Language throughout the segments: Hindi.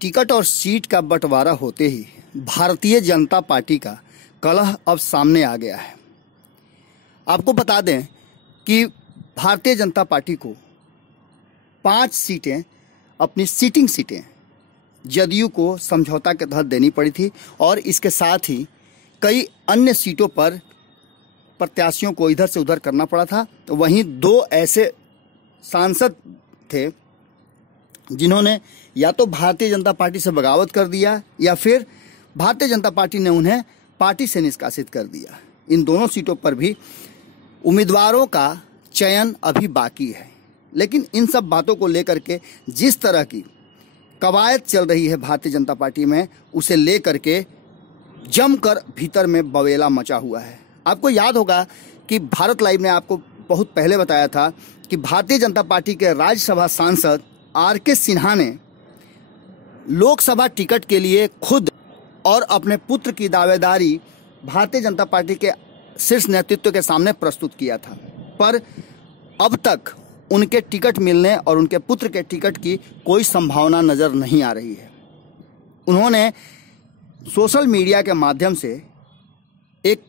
टिकट और सीट का बंटवारा होते ही भारतीय जनता पार्टी का कलह अब सामने आ गया है। आपको बता दें कि भारतीय जनता पार्टी को 5 सीटें, अपनी सीटिंग सीटें जदयू को समझौता के तहत देनी पड़ी थी और इसके साथ ही कई अन्य सीटों पर प्रत्याशियों को इधर से उधर करना पड़ा था। तो वहीं 2 ऐसे सांसद थे जिन्होंने या तो भारतीय जनता पार्टी से बगावत कर दिया या फिर भारतीय जनता पार्टी ने उन्हें पार्टी से निष्कासित कर दिया। इन दोनों सीटों पर भी उम्मीदवारों का चयन अभी बाकी है, लेकिन इन सब बातों को लेकर के जिस तरह की कवायद चल रही है भारतीय जनता पार्टी में, उसे लेकर के जमकर भीतर में बवेला मचा हुआ है। आपको याद होगा कि भारत लाइव ने आपको बहुत पहले बताया था कि भारतीय जनता पार्टी के राज्यसभा सांसद आर.के. सिन्हा ने लोकसभा टिकट के लिए खुद और अपने पुत्र की दावेदारी भारतीय जनता पार्टी के शीर्ष नेतृत्व के सामने प्रस्तुत किया था, पर अब तक उनके टिकट मिलने और उनके पुत्र के टिकट की कोई संभावना नज़र नहीं आ रही है। उन्होंने सोशल मीडिया के माध्यम से एक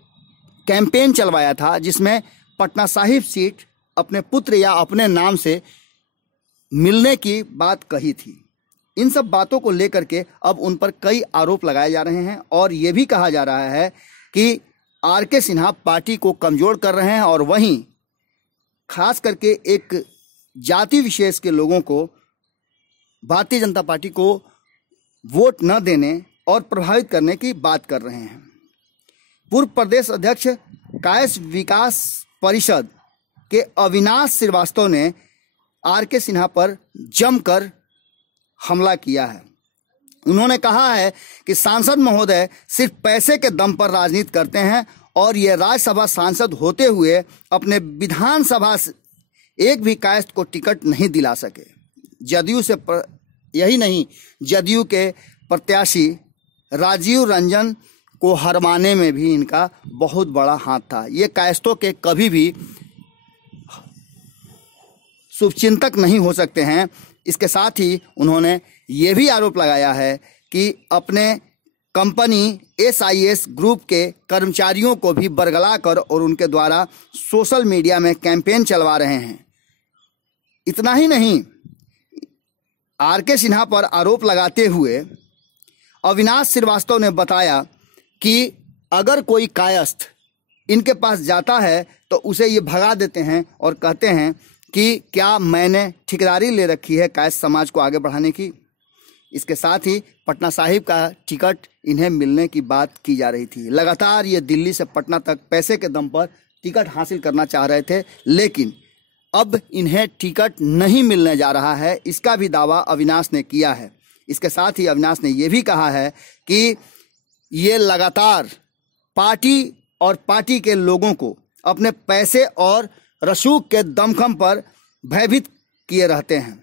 कैंपेन चलवाया था जिसमें पटना साहिब सीट अपने पुत्र या अपने नाम से मिलने की बात कही थी। इन सब बातों को लेकर के अब उन पर कई आरोप लगाए जा रहे हैं और ये भी कहा जा रहा है कि आर.के. सिन्हा पार्टी को कमज़ोर कर रहे हैं और वहीं खास करके एक जाति विशेष के लोगों को भारतीय जनता पार्टी को वोट न देने और प्रभावित करने की बात कर रहे हैं। पूर्व प्रदेश अध्यक्ष कायस्थ विकास परिषद के अविनाश श्रीवास्तव ने आर.के. सिन्हा पर जमकर हमला किया है। उन्होंने कहा है कि सांसद महोदय सिर्फ पैसे के दम पर राजनीति करते हैं और ये राज्यसभा सांसद होते हुए अपने विधानसभा से एक भी कायस्थ को टिकट नहीं दिला सके। जदयू से यही नहीं, जदयू के प्रत्याशी राजीव रंजन को हरवाने में भी इनका बहुत बड़ा हाथ था। ये कायस्थों के कभी भी शुभचिंतक नहीं हो सकते हैं। इसके साथ ही उन्होंने ये भी आरोप लगाया है कि अपने कंपनी SIS ग्रुप के कर्मचारियों को भी बरगला कर और उनके द्वारा सोशल मीडिया में कैंपेन चलवा रहे हैं। इतना ही नहीं, आर.के. सिन्हा पर आरोप लगाते हुए अविनाश श्रीवास्तव ने बताया कि अगर कोई कायस्थ इनके पास जाता है तो उसे ये भगा देते हैं और कहते हैं कि क्या मैंने ठेकेदारी ले रखी है कायस्थ समाज को आगे बढ़ाने की। इसके साथ ही पटना साहिब का टिकट इन्हें मिलने की बात की जा रही थी। लगातार ये दिल्ली से पटना तक पैसे के दम पर टिकट हासिल करना चाह रहे थे, लेकिन अब इन्हें टिकट नहीं मिलने जा रहा है, इसका भी दावा अविनाश ने किया है। इसके साथ ही अविनाश ने यह भी कहा है कि ये लगातार पार्टी और पार्टी के लोगों को अपने पैसे और रसूख के दमखम पर भयभीत किए रहते हैं।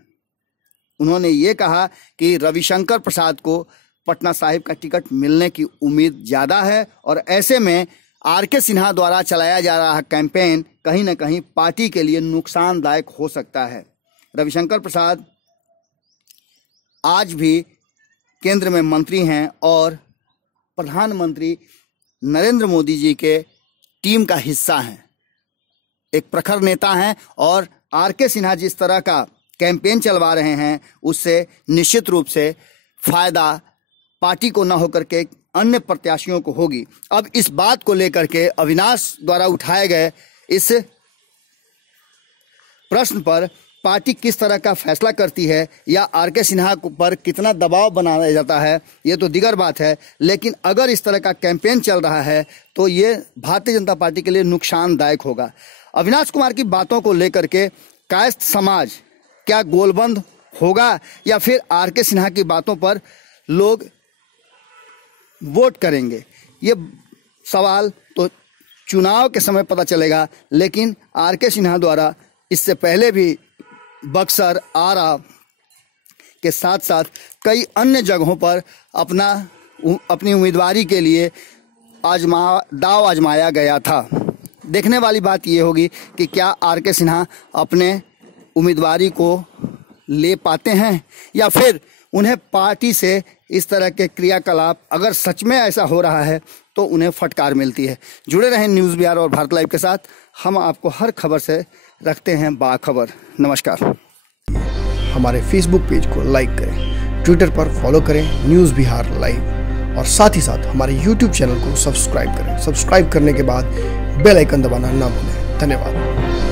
उन्होंने ये कहा कि रविशंकर प्रसाद को पटना साहिब का टिकट मिलने की उम्मीद ज़्यादा है और ऐसे में आर.के. सिन्हा द्वारा चलाया जा रहा कैंपेन कहीं न कहीं पार्टी के लिए नुकसानदायक हो सकता है। रविशंकर प्रसाद आज भी केंद्र में मंत्री हैं और प्रधानमंत्री नरेंद्र मोदी जी के टीम का हिस्सा हैं, एक प्रखर नेता हैं और आर.के. सिन्हा जिस तरह का कैंपेन चलवा रहे हैं उससे निश्चित रूप से फायदा पार्टी को न होकर के अन्य प्रत्याशियों को होगी। अब इस बात को लेकर के अविनाश द्वारा उठाए गए इस प्रश्न पर पार्टी किस तरह का फैसला करती है या आर.के. सिन्हा पर कितना दबाव बनाया जाता है, ये तो दिगर बात है। लेकिन अगर इस तरह का कैंपेन चल रहा है तो ये भारतीय जनता पार्टी के लिए नुकसानदायक होगा। अविनाश कुमार की बातों को लेकर के कायस्थ समाज क्या गोलबंद होगा या फिर आर.के. सिन्हा की बातों पर लोग वोट करेंगे, ये सवाल तो चुनाव के समय पता चलेगा। लेकिन आर.के. सिन्हा द्वारा इससे पहले भी बक्सर, आरा के साथ साथ कई अन्य जगहों पर अपनी उम्मीदवारी के लिए दाव आजमाया गया था। देखने वाली बात ये होगी कि क्या आर.के. सिन्हा अपने उम्मीदवारी को ले पाते हैं या फिर उन्हें पार्टी से इस तरह के क्रियाकलाप अगर सच में ऐसा हो रहा है तो उन्हें फटकार मिलती है। जुड़े रहें न्यूज़ बिहार और भारत लाइव के साथ, हम आपको हर खबर से रखते हैं बाखबर। नमस्कार। हमारे फेसबुक पेज को लाइक करें, ट्विटर पर फॉलो करें न्यूज़ बिहार लाइव और साथ ही साथ हमारे यूट्यूब चैनल को सब्सक्राइब करें। सब्सक्राइब करने के बाद बेल आइकन दबाना ना भूलें। धन्यवाद।